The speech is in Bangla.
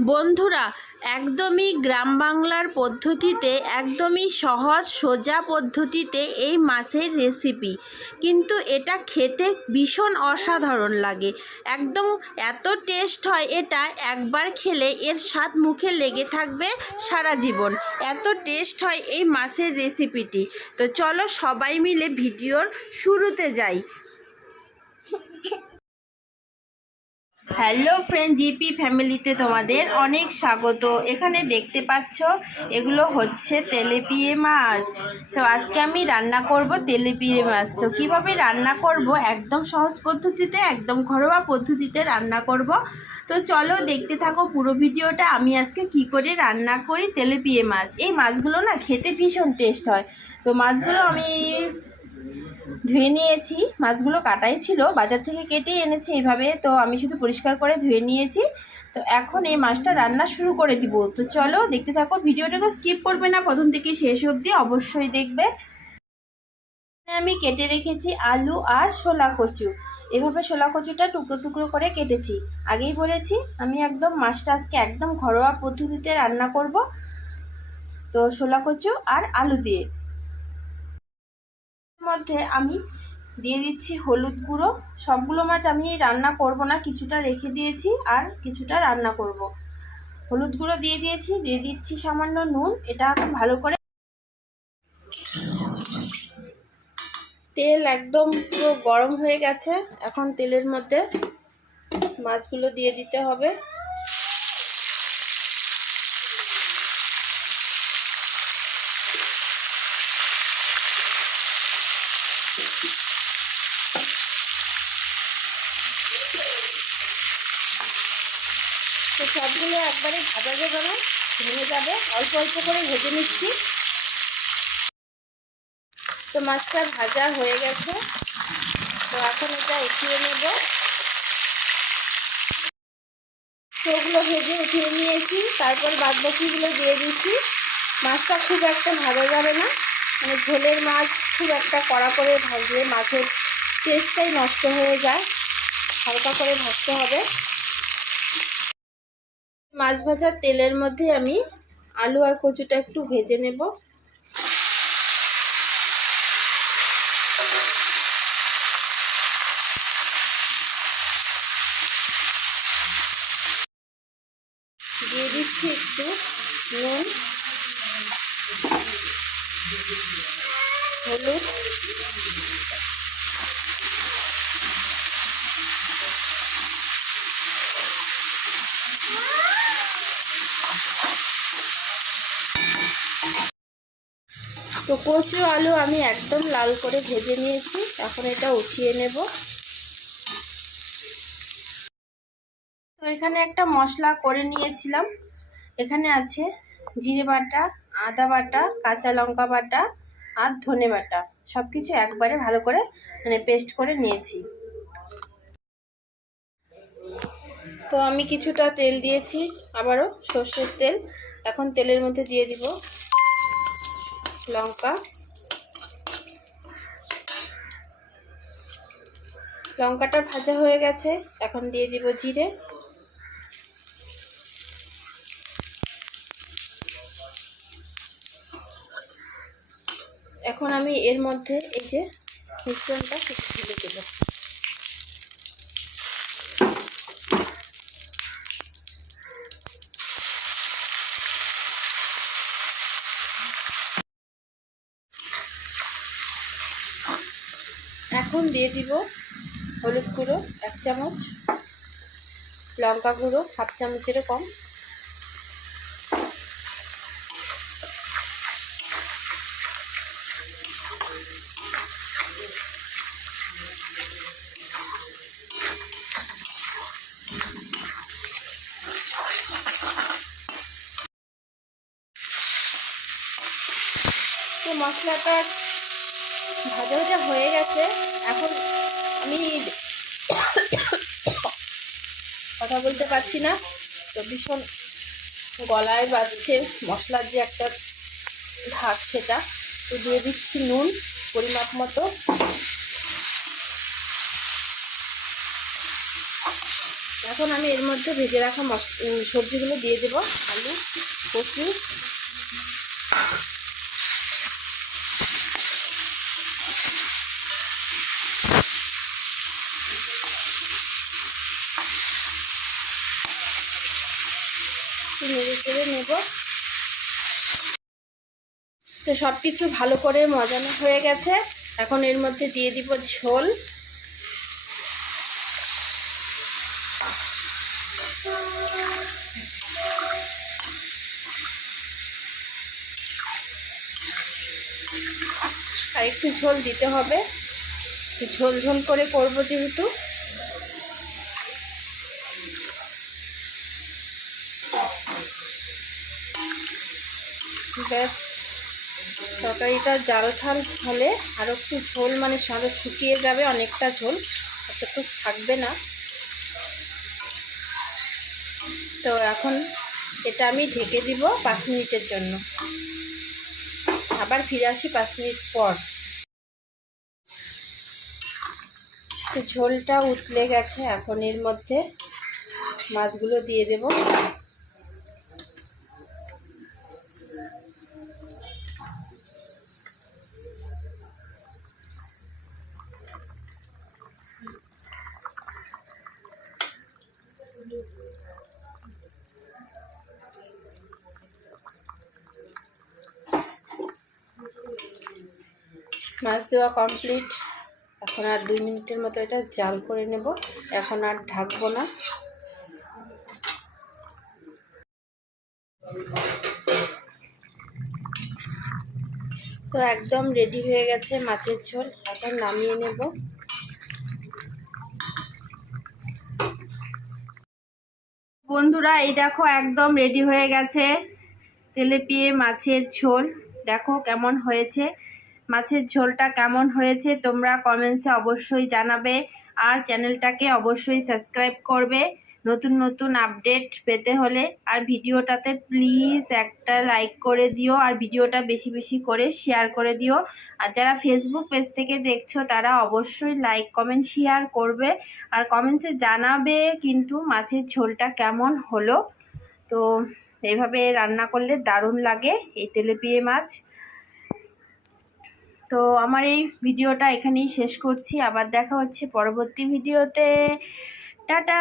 বন্ধুরা, একদমই গ্রাম বাংলার পদ্ধতিতে, একদমই সহজ, সোজা পদ্ধতিতে এই মাছের রেসিপি কিন্তু এটা খেতে ভীষণ অসাধারণ লাগে। একদম এত টেস্ট হয় এটা, একবার খেলে এর স্বাদ মুখে লেগে থাকবে সারা জীবন। এত টেস্ট হয় এই মাছের রেসিপিটি তো চলো সবাই মিলে ভিডিওর শুরুতে যাই। হ্যালো ফ্রেন্ড, জিপি ফ্যামিলিতে তোমাদের অনেক স্বাগত। এখানে দেখতে পাচ্ছ, এগুলো হচ্ছে তেলেপিয়ে মাছ। তো আজকে আমি রান্না করব তেলেপিয়ে মাছ। তো কীভাবে রান্না করব? একদম সহজ পদ্ধতিতে, একদম ঘরোয়া পদ্ধতিতে রান্না করব। তো চলো দেখতে থাকো পুরো ভিডিওটা, আমি আজকে কি করে রান্না করি তেলেপিয়ে মাছ। এই মাছগুলো না খেতে ভীষণ টেস্ট হয়। তো মাছগুলো আমি ধুয়ে নিয়েছি। মাছগুলো কাটাই ছিল, বাজার থেকে কেটে এনেছি এইভাবে। তো আমি শুধু পরিষ্কার করে ধুয়ে নিয়েছি। তো এখন এই মাছটা রান্না শুরু করে দিব। তো চলো দেখতে থাকো, ভিডিওটাকে স্কিপ করবে না। প্রথম থেকে শেষ অবধি অবশ্যই দেখবে। আমি কেটে রেখেছি আলু আর শোলা কচু। এভাবে শোলা কচুটা টুকরো টুকরো করে কেটেছি। আগেই বলেছি, আমি একদম মাছটা আজকে একদম ঘরোয়া পদ্ধতিতে রান্না করব। তো শোলা কচু আর আলু দিয়ে। মধ্যে আমি দিয়ে দিচ্ছি হলুদ গুঁড়ো। সবগুলো মাছ আমি রান্না করব না, কিছুটা রেখে দিয়েছি আর কিছুটা রান্না করব। হলুদ গুঁড়ো দিয়ে দিয়েছি, দিয়ে দিচ্ছি সামান্য নুন। এটা এখন ভালো করে তেল একদম পুরো গরম হয়ে গেছে। এখন তেলের মধ্যে মাছগুলো দিয়ে দিতে হবে। তো সবগুলো একবারে ভাজা যাবে ভেঙে যাবে। অল্প অল্প করে ভেজে নিচ্ছি। তো মাছটা ভাজা হয়ে গেছে। তো এখন এটা উঠিয়ে নেব। সেগুলো ভেজে উঠিয়ে নিয়েছি। তারপর বাদবাকিগুলো দিয়ে দিচ্ছি। মাছটা খুব একটা ভাজা যাবে না। মানে ঝোলের মাছ খুব একটা কড়া করে ভাজলে মাছের টেস্টটাই নষ্ট হয়ে যায়। হালকা করে ভাজতে হবে। মাছ ভাজার তেলের মধ্যে আমি আলু আর কচুটা একটু ভেজে নেব। দিয়ে দিচ্ছি একটু নুন, হলুদ তো কচু আলু আমি একদম লাল করে ভেজে নিয়েছি। এখন এটা উঠিয়ে নেব। তো এখানে একটা মশলা করে নিয়েছিলাম। এখানে আছে জিরে বাটা, আদা বাটা, কাঁচা লঙ্কা বাটা আর ধনে বাটা। সব কিছু একবারে ভালো করে মানে পেস্ট করে নিয়েছি। তো আমি কিছুটা তেল দিয়েছি, আবারও সর্ষের তেল। এখন তেলের মধ্যে দিয়ে দিব লঙ্কা। লঙ্কাটা ভাজা হয়ে গেছে, এখন দিয়ে দিব জিরে। এখন আমি এর মধ্যে এই যে মিশ্রণটা ঢেলে দেব। এখন দিয়ে দিব হলুদ গুঁড়ো এক চামচ। লঙ্কা গুঁড়ো হাফ চামচেরও কম। মশলাটা ভাজা ভাজা হয়ে গেছে। এখন আমি কথা বলতে পারছি না। তো ভীষণ গলায় বাজছে মশলার যে একটা ঢাক সেটা। তো দিয়ে দিচ্ছি নুন পরিমাপ মতো। এখন আমি এর মধ্যে ভেজে রাখা সবজিগুলো দিয়ে দেবো। আলু, কচু। একটু নেড়ে চেড়ে নেব। তো সব কিছু ভালো করে মজানো হয়ে গেছে। এখন এর মধ্যে দিয়ে দিব ঝোল। আর একটু ঝোল দিতে হবে। ঝোল ঝোল করে করব যেহেতু। ব্যাস, তরকারিটা জাল ঠাল হলে আর একটু ঝোল মানে আরও শুকিয়ে যাবে অনেকটা ঝোল, অতটুকু থাকবে না। তো এখন এটা আমি ঢেকে দিব পাঁচ মিনিটের জন্য। আবার ফিরে আসি পাঁচ মিনিট পর। ঝোলটা উতলে গেছে, এখন এর মধ্যে মাছগুলো দিয়ে দেব। মাছ দেওয়া কমপ্লিট এখন আর দুই মিনিটের মতো এটা জাল করে নেব। এখন আর ঢাকবো না। তো একদম রেডি হয়ে গেছে মাছের ঝোল। এখন নামিয়ে নেব। বন্ধুরা, এই দেখো একদম রেডি হয়ে গেছে তেলেপিয়ে মাছের ঝোল। দেখো কেমন হয়েছে। মাছের ঝোলটা কেমন হয়েছে তোমরা কমেন্টসে অবশ্যই জানাবে। আর চ্যানেলটাকে অবশ্যই সাবস্ক্রাইব করবে। নতুন নতুন আপডেট পেতে হলে। আর ভিডিওটাতে প্লিজ একটা লাইক করে দিও। আর ভিডিওটা বেশি বেশি করে শেয়ার করে দিও। আর যারা ফেসবুক পেজ থেকে দেখছ, তারা অবশ্যই লাইক কমেন্ট শেয়ার করবে। আর কমেন্টসে জানাবে কিন্তু মাছের ঝোলটা কেমন হলো। তো এইভাবে রান্না করলে দারুণ লাগে এই তেলেপিয়ে মাছ। তো আমার এই ভিডিওটা এখানেই শেষ করছি। আবার দেখা হচ্ছে পরবর্তী ভিডিওতে। টাটা!